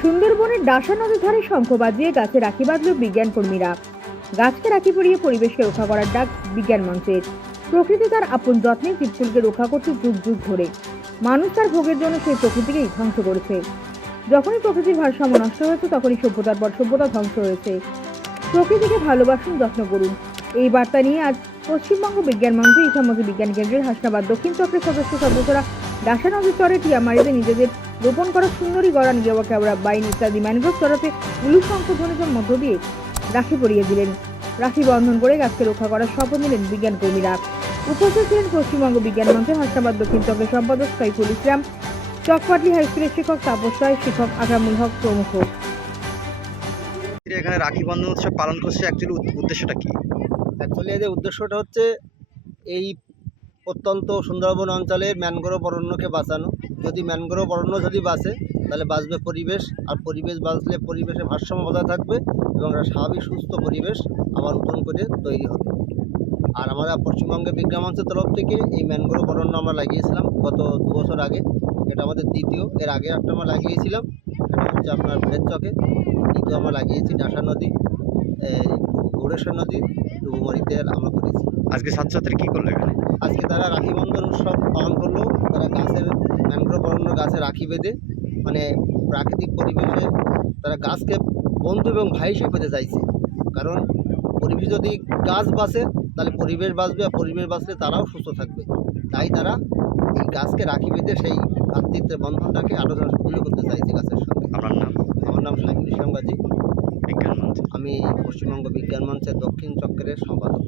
সুন্দরবনের ডাসা নদীর ধারে শঙ্খ বাজিয়ে গাছে রাখি বাঁধল বিজ্ঞান কর্মীরা। গাছকে রাখি পরিয়ে পরিবেশকে রক্ষা করার ডাক বিজ্ঞান মঞ্চের। প্রকৃতি তার আপন যত্নে জীবকুলকে রক্ষা করছে যুগ যুগ ধরে। মানুষ তার ভোগের জন্য সেই প্রকৃতিকেই ধ্বংস করেছে। যখনই প্রকৃতির ভারসাম্য নষ্ট হয়েছে তখনই সভ্যতার পর সভ্যতা ধ্বংস হয়েছে। প্রকৃতিকে ভালোবাসুন, যত্ন করুন, এই বার্তা নিয়ে আজ পশ্চিমবঙ্গ বিজ্ঞান মঞ্চ ইছামতি বিজ্ঞান কেন্দ্রের হাসনাবাদ দক্ষিণ চক্রের সদস্যরা ডাসা নদীর চরে টিয়ামারিতে নিজেদের রোপণ করা সুন্দরী গড়ান, গেওয়া, কেওড়া, বাইন ইত্যাদি ম্যানগ্রোভ চড়াতে উলু শঙ্খধ্বনির মধ্য দিয়ে রাখি পরিয়ে দিলেন। রাখি বন্ধন করে গাছকে রক্ষা করার শপথ নিলেন বিজ্ঞান কর্মীরা। উপস্থিত ছিলেন পশ্চিমবঙ্গ বিজ্ঞান মঞ্চের হাসনাবাদ দক্ষিণ চক্রের সম্পাদক সাইফুল ইসলাম, চকপাটলি হাই স্কুলের শিক্ষক তাপস রায়, শিক্ষক আকরামুল হক প্রমুখ। এখানে রাখি বন্ধন উৎসব পালন করছে, অ্যাকচুয়ালি উদ্দেশ্যটা কি? অ্যাকচুয়ালি এদের উদ্দেশ্যটা হচ্ছে এই অত্যন্ত সুন্দরবন অঞ্চলের ম্যানগ্রোভ অরণ্যকে বাঁচানো। যদি ম্যানগ্রোভ অরণ্য যদি বাঁচে তাহলে বাঁচবে পরিবেশ, আর পরিবেশ বাঁচলে পরিবেশে ভারসাম্য বজায় থাকবে এবং একটা স্বাভাবিক সুস্থ পরিবেশ আবার নতুন করে তৈরি হবে। আর আমরা পশ্চিমবঙ্গের বিজ্ঞান মঞ্চের তরফ থেকে এই ম্যানগ্রোভ অরণ্য আমরা লাগিয়েছিলাম গত 2 বছর আগে। এটা আমাদের দ্বিতীয়। এর আগে একটা আমরা লাগিয়েছিলাম, এটা হচ্ছে আপনার ভেদ চকে। দ্বিতীয় আমরা লাগিয়েছি ডাসা নদী, গৌড়েশ্বর নদী, ডুবুমারিতে আমরা করেছি। আজকে ছাত্রছাত্রী কি করলো এখানে? আজকে তারা রাখি বন্ধন উৎসব পালন করলো। তারা গাছের ম্যানগ্রোভ অরণ্য গাছে রাখি বেঁধে মানে প্রাকৃতিক পরিবেশে তারা গাছকে বন্ধু এবং ভাই হিসেবে পেতে চাইছে। কারণ পরিবেশ যদি গাছ বাঁচে তাহলে পরিবেশ বাঁচবে, আর পরিবেশ বাঁচলে তারাও সুস্থ থাকবে। তাই তারা এই গাছকে রাখি বেঁধে সেই ভ্রাতৃত্বের বন্ধনটাকে আরও সুদৃঢ় করতে চাইছে গাছের সঙ্গে। আপনার নাম? আমার নাম সাইফুল ইসলাম গাজী। বিজ্ঞান মঞ্চ। আমি পশ্চিমবঙ্গ বিজ্ঞান মঞ্চের দক্ষিণ চক্রের সম্পাদক।